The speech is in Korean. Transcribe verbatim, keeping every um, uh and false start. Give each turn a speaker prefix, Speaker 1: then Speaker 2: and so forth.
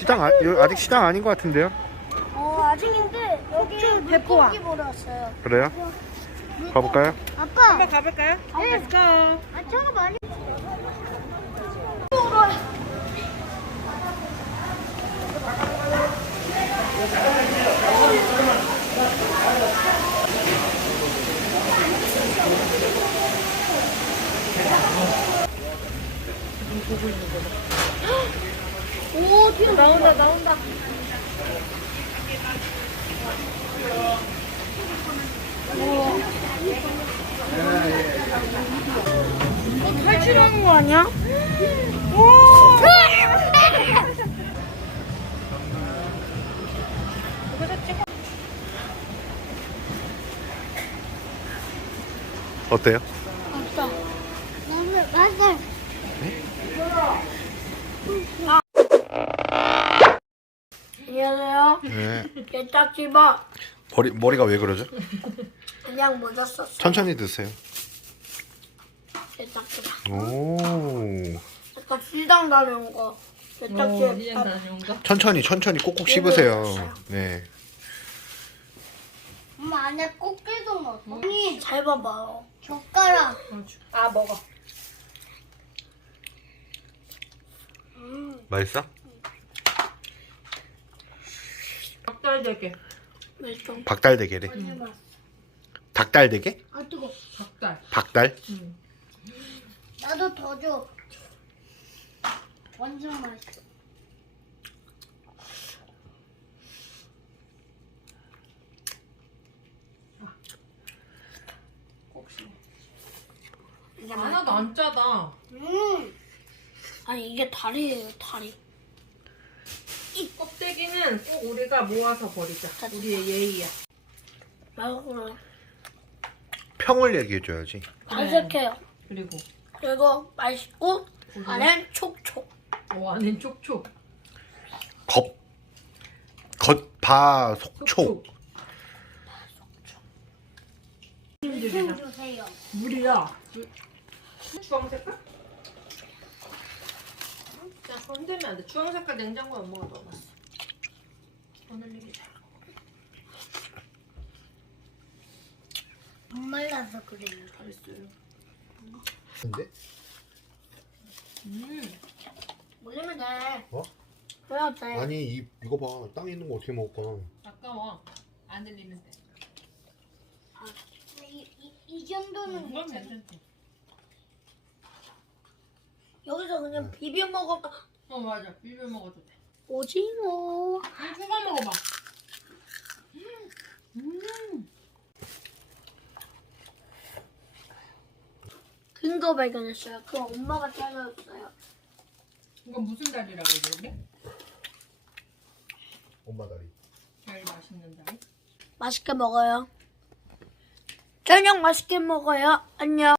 Speaker 1: 시장 아, 여기 아직 시장 아닌 것 같은데요?
Speaker 2: 어 아직인데 여기 물고기 보러 왔어요.
Speaker 1: 그래요? 가볼까요?
Speaker 2: 아빠.
Speaker 3: 한번 가볼까요?
Speaker 2: 네.
Speaker 3: Let's go.
Speaker 2: 아 저거 많이. 오, 튀어 나온다, 나온다. 어, 탈출하는 거 아니야? 오!
Speaker 1: 어때요?
Speaker 2: 맞다. 맞아, 맞아. 안녕하세요.
Speaker 1: 네.
Speaker 2: 개딱지바.
Speaker 1: 머리, 머리가 왜 그러죠?
Speaker 2: 그냥 모자 썼어.
Speaker 1: 천천히 드세요.
Speaker 2: 개딱지바.
Speaker 1: 오.
Speaker 2: 약간 시장 다녀온 거. 개딱지.
Speaker 3: 시장 다녀온 거?
Speaker 1: 천천히 천천히 꼭꼭 씹으세요. 네.
Speaker 2: 엄마 안에 꽃게도 넣었어. 언니 잘 봐봐요. 젓가락.
Speaker 3: 아 먹어.
Speaker 1: 맛있어?
Speaker 3: 닭달대게.
Speaker 2: 맛있어.
Speaker 1: 박달대게래.
Speaker 2: 음.
Speaker 1: 닭달대게?
Speaker 2: 아 뜨거.
Speaker 3: 닭달.
Speaker 1: 박달?
Speaker 3: 응.
Speaker 2: 나도 더 줘. 완전 맛있어. 이게
Speaker 3: 하나도 안 짜다.
Speaker 2: 음. 아니 이게 다리예요 다리.
Speaker 3: 이 껍데기는 꼭 우리가 모아서 버리자. 우리의 예의야.
Speaker 2: 맛있어요.
Speaker 1: 평을 얘기해줘야지.
Speaker 2: 바삭해요.
Speaker 3: 그리고
Speaker 2: 그리고 맛있고 안엔 촉촉.
Speaker 3: 어 안엔 촉촉.
Speaker 1: 겉, 겉바 속촉.
Speaker 2: 좀 주세요.
Speaker 3: 물이야. 주황 색깔? 자, 손대면 안 돼. 주황 색깔 냉장고에 엄마가 넣어놨어. 오늘 일이 잘.
Speaker 2: 못 말라서 그래요.
Speaker 3: 잘했어요.
Speaker 1: 근데?
Speaker 3: 음.
Speaker 2: 몰리면 돼.
Speaker 1: 어?
Speaker 2: 그래야 돼.
Speaker 1: 아니 이, 이거 봐. 땅에 있는 거 어떻게 먹을까?
Speaker 3: 아까워. 안 들리면 돼.
Speaker 2: 이, 이, 이 정도는
Speaker 3: 이건
Speaker 2: 괜찮아.
Speaker 3: 괜찮지.
Speaker 2: 여기서 그냥 비벼 먹어봐.
Speaker 3: 어 맞아. 비벼 먹어도 돼.
Speaker 2: 오징어.
Speaker 3: 음, 추가 먹어봐. 음.
Speaker 2: 큰 거 발견했어요. 그거 엄마가 잘라줬어요.
Speaker 3: 이건 무슨 다리라고 그러는데?
Speaker 1: 엄마 다리.
Speaker 3: 제일 맛있는 다리?
Speaker 2: 맛있게 먹어요. 저녁 맛있게 먹어요. 안녕.